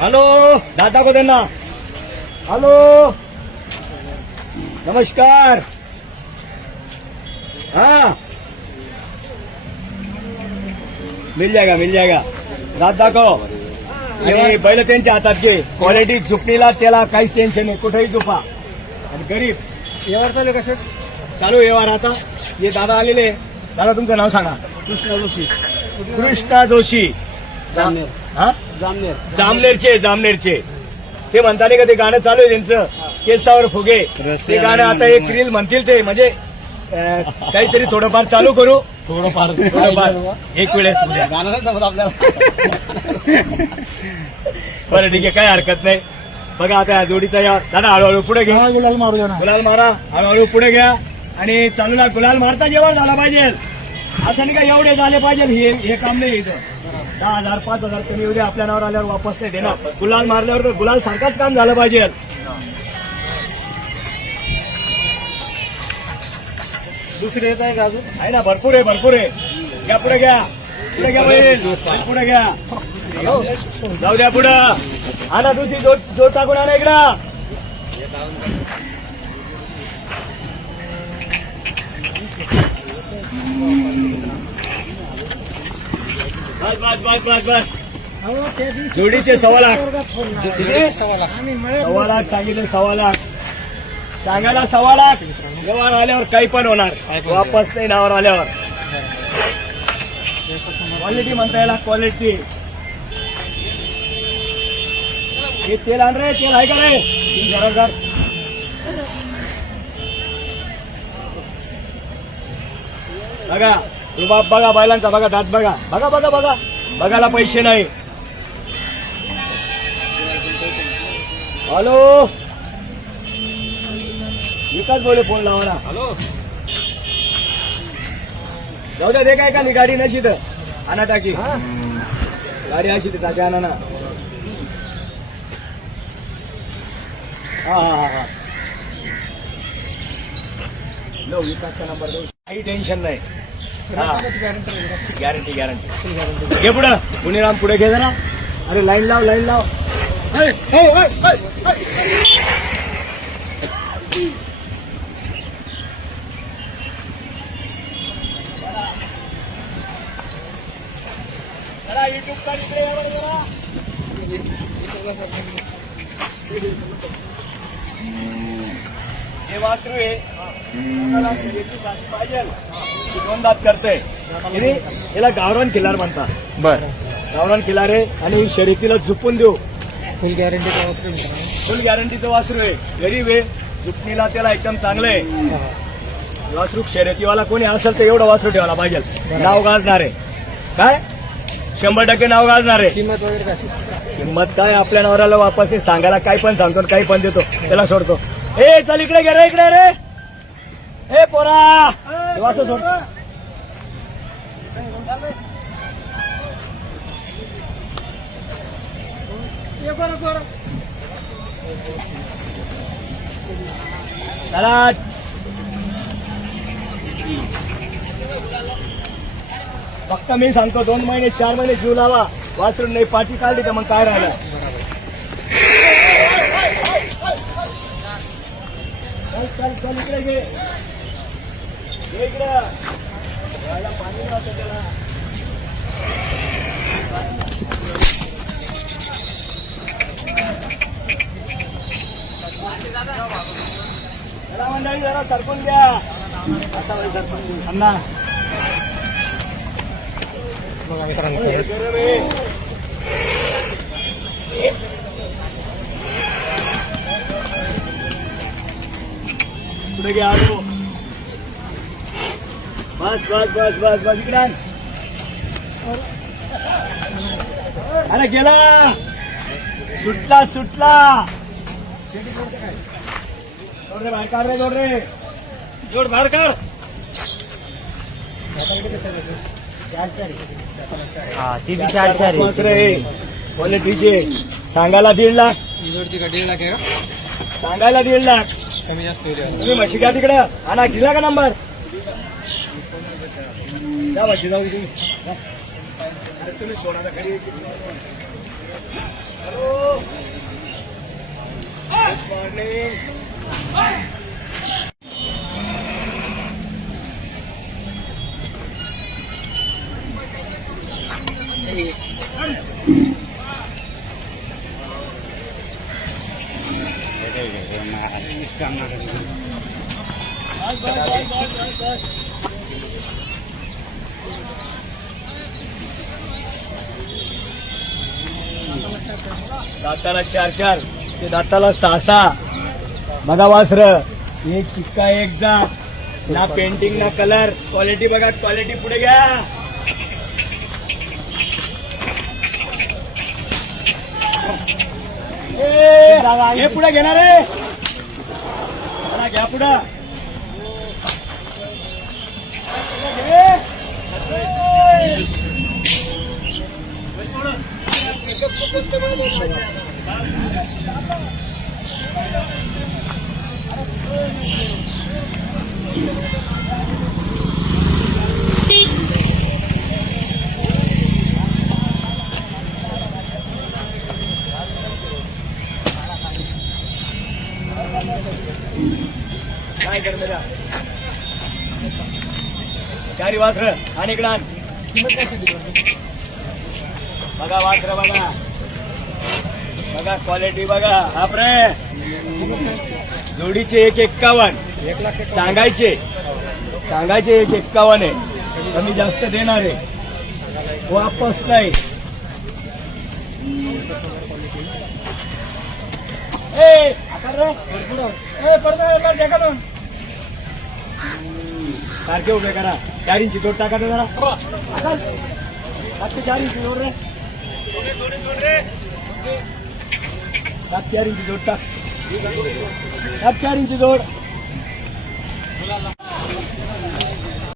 Hello दादा को देना. Hello नमस्कार. हाँ मिल जाएगा दात दाखव. आणि बैल त्यांच्या हातात घे. क्वालिटी झुकणीला त्याला काहीच टेन्शन नाही, कुठेही झुपा. आणि गरीब व्यवहार चालू कसे चालू व्यवहार. आता हे दादा आलेले. दादा तुमचं नाव सांगा. कृष्णा जोशी. हा जामनेरचे. ते म्हणताले का ते गाणं चालू आहे त्यांचं केसावर फुगे. ते गाणं आता एक रील म्हणतील ते, म्हणजे काहीतरी थोडंफार चालू करू. थोडंफार एक वेळेस उद्या गाणं नाही जमत आपल्याला. बरं ठीक आहे, काही हरकत नाही. बघा आता या जोडीचा या दादा हळूहळू पुढे घ्या. गुलाल मारू द्या ना. गुलाल मारा, हळूहळू पुढे घ्या. आणि चालूला गुलाल मारता जेवण झाला पाहिजे. असं नाही का एवढे झाले पाहिजे, हे काम नाही इथं. 10,000 5,000 कमी एवढे आपल्या नावावर आल्यावर वापस नाही देणार. गुलाल मारल्यावर तर गुलाल सारखाच काम झालं पाहिजे. दुसरे येत आहे का अजून? आहे ना, भरपूर आहे. घ्या पुढे घ्या बैल, पुढे घ्या. जाऊ द्या पुढं. आणा दुसरी जोड टाकून आणा इकडं. बस. जोडीचे 1.25 लाख. 1.25 लाख सांगितले. 1.25 लाख सांगायला. 1.25 लाख व्यवहार आल्यावर काही पण होणार, वापस नाही नावावर आल्यावर. क्वालिटी म्हणता येईल. क्वालिटी. हे तेल आण रे. तेल आहे का रे? 3,000. बघा रुबाब बघा, बैलांचा बघा, दात बघा. बघायला पैसे नाही. हॅलो विकास बोले, फोन लावा ना. हॅलो जाऊ द्या. दे काय का मी गाडी नशी तर आणा टाकी. गाडी अशी तर टाकी आणा ना. हा लो विकासचा नंबर देऊ. काही टेन्शन नाही. गॅरंटी घे पुढं. पुणेराम पुढे घे जरा. अरे लाईन लाव. युट्यूब का इकडे या बरं जरा. हे वासरू आहे. पाहिजे 2 दात करते. याला गावरान खिलार म्हणतात. बर. गावरान खिलार आहे आणि शर्यतीला झुपून देऊ. फुल गॅरंटी. फुल गॅरंटीचं वासरू आहे. गरीब आहे. झुपणीला त्याला एकदम चांगलं आहे. वासरू शर्यतीवाला कोणी असेल तर एवढं वासरू ठेवायला पाहिजे. नाव गाजणार आहे. काय 100% नाव गाजणार आहे. किंमत वगैरे काय? किंमत काय आपल्या नवऱ्याला वापस ते सांगायला काही पण सांगतो, काही पण देतो. त्याला सोडतो. ए चल इकडे घे रे, इकडे रे. ए पोरा वासरू सोड. चला फक्त मी सांगतो 2 महिने 4 महिने जीव लावा. वासरून नाही पाठी काढली तर मग काय राहिलं. चल इकडे घे. इकडं पाणी राहतं त्याला. चला मंडळी जरा सरकून घ्या. असा वेळ सरकून घ्या. अण्णा बघा मित्रांनो, पुढे घ्या. बस इकडे आण. अरे गेला. सुटला जोड रे बाहेर काढ रे. जोड बाहेर काढ. क्वालिटीचे सांगायला 1.5 लाख. जोडची का 1.5 लाख आहे का? सांगायला 1.5 लाख. कमी जास्त होईल. तुम्ही म्हशी घ्या तिकडं. आणा दिला का नंबर. जा म्हशी जाऊ तुम्ही. अरे तुम्ही सोडा ना घरी. हॅलो. Good morning. दाताला 4-4 ते दाताला 6-6. बघा वासर, एक शिक्का एक जात, ना पेंटिंग ना कलर. क्वालिटी बघा, क्वालिटी पुढे घ्या. हे पुढे घेणार आहे. चला घ्या पुढं. काय कर मेरा चारी वासर आणि इकडं आण. बघा वासर बघा, बघा क्वालिटी बघा. आपरे जोडीचे 151 सांगायचे 151 आहे. कमी जास्त देणार आहे, वापस नाही. सारखे उभे करा. 4 इंची जोड टाका जरा. 4 इंची जोड रे. 4 इंची जोड टाक. 4 इंची जोड.